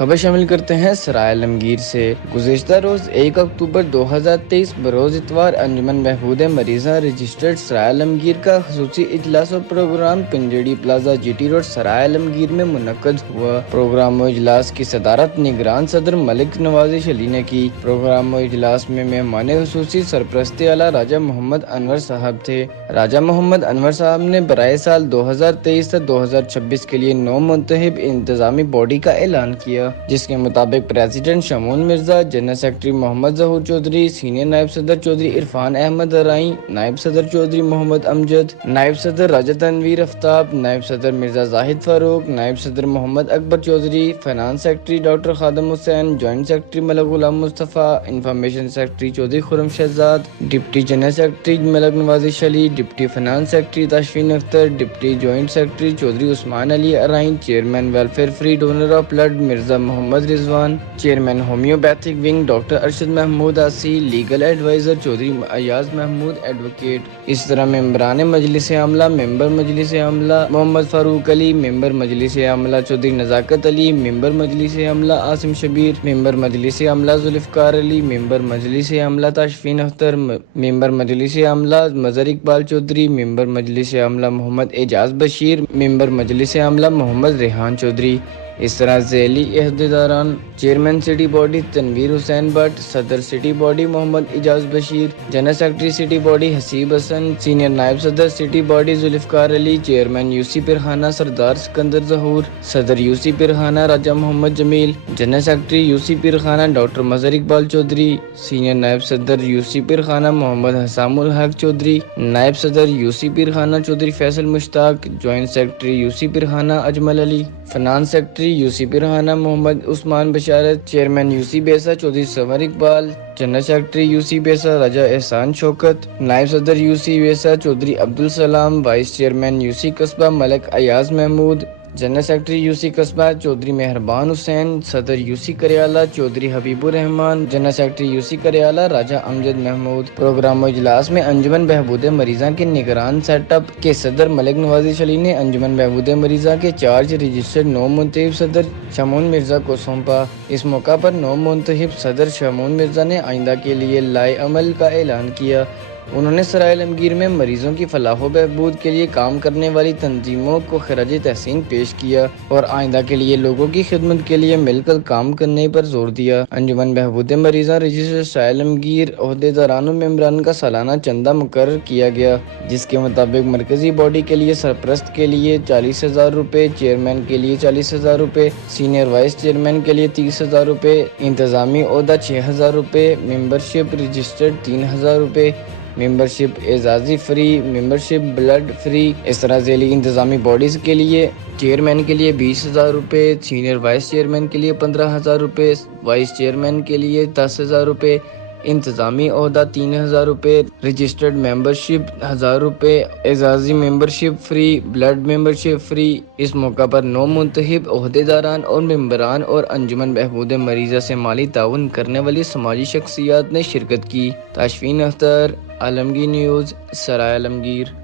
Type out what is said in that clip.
خبر شامل کرتے ہیں سرائے عالمگیر سے۔ گزشتہ روز 1 اکتوبر 2023 بروز اتوار انجمن بہبود مریضاں رجسٹرڈ سرائے عالمگیر کا خصوصی اجلاس و program Panjiri Plaza G T road Sarai Alamgir میں منعقد ہوا۔ پروگرام و اجلاس کی صدارت نگران صدر ملک نواز علی شلی نے کی۔ پروگرام و اجلاس میں مہمان خصوصی سرپرست اعلیٰ راجہ محمد انور صاحب تھے۔ راجہ محمد انور صاحب نے برائے سال 2023 سے 2026 کے لیے 9 منتخب انتظامی باڈی کا اعلان کیا، جس کے مطابق پریزیڈنٹ شمعون مرزا، جنرل سیکرٹری محمد ظہور چودھری، سینئر نائب صدر چودھری عرفان احمد ارائیں، نائب صدر چودھری محمد امجد، نائب صدر راجہ تنویر آفتاب، نائب صدر مرزا زاہد فاروق، نائب صدر Muhammad Akbar Chaudhry, finance secretary doctor Khadim Hussain, joint secretary Malik Ghulam Mustafa, information secretary Chaudhry Khurram Shahzad, deputy general secretary Malik Nawaz Shali, deputy finance secretary Tashfeen Akhtar, deputy joint secretary Chaudhry Usman Ali Arain, chairman welfare free donor of blood Mirza Muhammad Rizwan, chairman homeopathic wing doctor Arshad Mahmood Asi, legal adviser Chaudhry Ayaz Mahmood advocate. اس طرح ممبران مجلس عاملہ، ممبر مجلس عاملہ محمد فاروق علی، ممبر مجلس عاملہ چودھری نزاکت علی، ممبر مجلس عاملہ عاصم شبیر، ممبر مجلس عاملہ ذوالفقار علی، ممبر مجلس عاملہ تاشفین اختر، ممبر مجلس عاملہ مظہر اقبال چودھری، ممبر مجلس عاملہ محمد اعجاز بشیر، ممبر مجلس عاملہ محمد ریحان چودھری۔ اس طرح ذیلی عہدیداران: chairman city body Tanveer Hussain Butt, صدر city body Muhammad Ijaz Bashir, general secretary city body Haseeb Hassan, senior نائب صدر city body Zulfiqar Ali, chairman U C Parkhana Sardar Sikandar Zahoor, صدر U C Parkhana Raja Muhammad Jamil, general secretary U C Parkhana doctor Mazhar Iqbal Chaudhry, senior نائب صدر یو سی پرخانہ محمد حسام الحق چودھری، نائب صدر U C Parkhana Chaudhry Faisal Mushtaq, joint secretary U C Parkhana Ajmal Ali, finance secretary U C Parkhana Muhammad Usman Basharat, chairman U C Baisa Chaudhry Sanwar Iqbal, general secretary U C Baisa Raja Ehsan Shaukat, نائب صدر U C Baisa Chaudhry Abdussalam, vice chairman U C Qasba Malik Ayaz Mahmood, general secretary U C Qasba Chaudhry Mehrban Hussain, صدر U C Kariala Chaudhry Habib الرحمان، general secretary U C Kariala Raja Amjad Mahmood. Program و اجلاس میں انجمن بہبود مریضاں کے نگران set up کے صدر ملک نواز شلی نے انجمن بہبود مریضاں کے چارج رجسٹرڈ 9 منتخب صدر شمعون مرزا کو سونپا۔ اس موقع پر 9 منتخب صدر شمعون مرزا نے آئندہ کے لیے لائے عمل کا اعلان کیا۔ انہوں نے سرائے عالمگیر میں مریضوں کی فلاح و بہبود کے لیے کام کرنے والی تنظیموں کو خراج تحسین پیش کیا اور آئندہ کے لیے لوگوں کی خدمت کے لیے مل کر کام کرنے پر زور دیا۔ انجمن بہبود مریضاں رجسٹرڈ سرائے عالمگیر عہدیداران و ممبران کا سالانہ چندہ مقرر کیا گیا، جس کے مطابق مرکزی باڈی کے لیے سرپرست کے لیے 40,000 روپے، چیئرمین کے لیے 40,000 روپے، سینئر وائس چیئرمین کے لیے 30,000 روپے، انتظامی عہدہ 6,000 روپے، ممبرشپ رجسٹرڈ 3,000 روپے، ممبرشپ اعزازی فری، ممبرشپ بلڈ فری۔ اس طرح ذیلی انتظامی باڈیز کے لیے چیئرمین کے لیے 20,000 روپے، سینئر وائس چیئرمین کے لیے 15,000 روپے، وائس چیئرمین کے لیے 10,000 روپے، انتظامی عہدہ 3,000 روپے، رجسٹرڈ ممبرشپ 1,000 روپے، اعزازی membership free, blood membership free. اس موقع پر 9 منتخب عہدیداران اور ممبران اور انجمن بہبود مریضاں سے مالی تعاون کرنے والی سماجی شخصیات نے شرکت کی۔ تاشفین اختر، عالمگیر نیوز، سرائے عالمگیر۔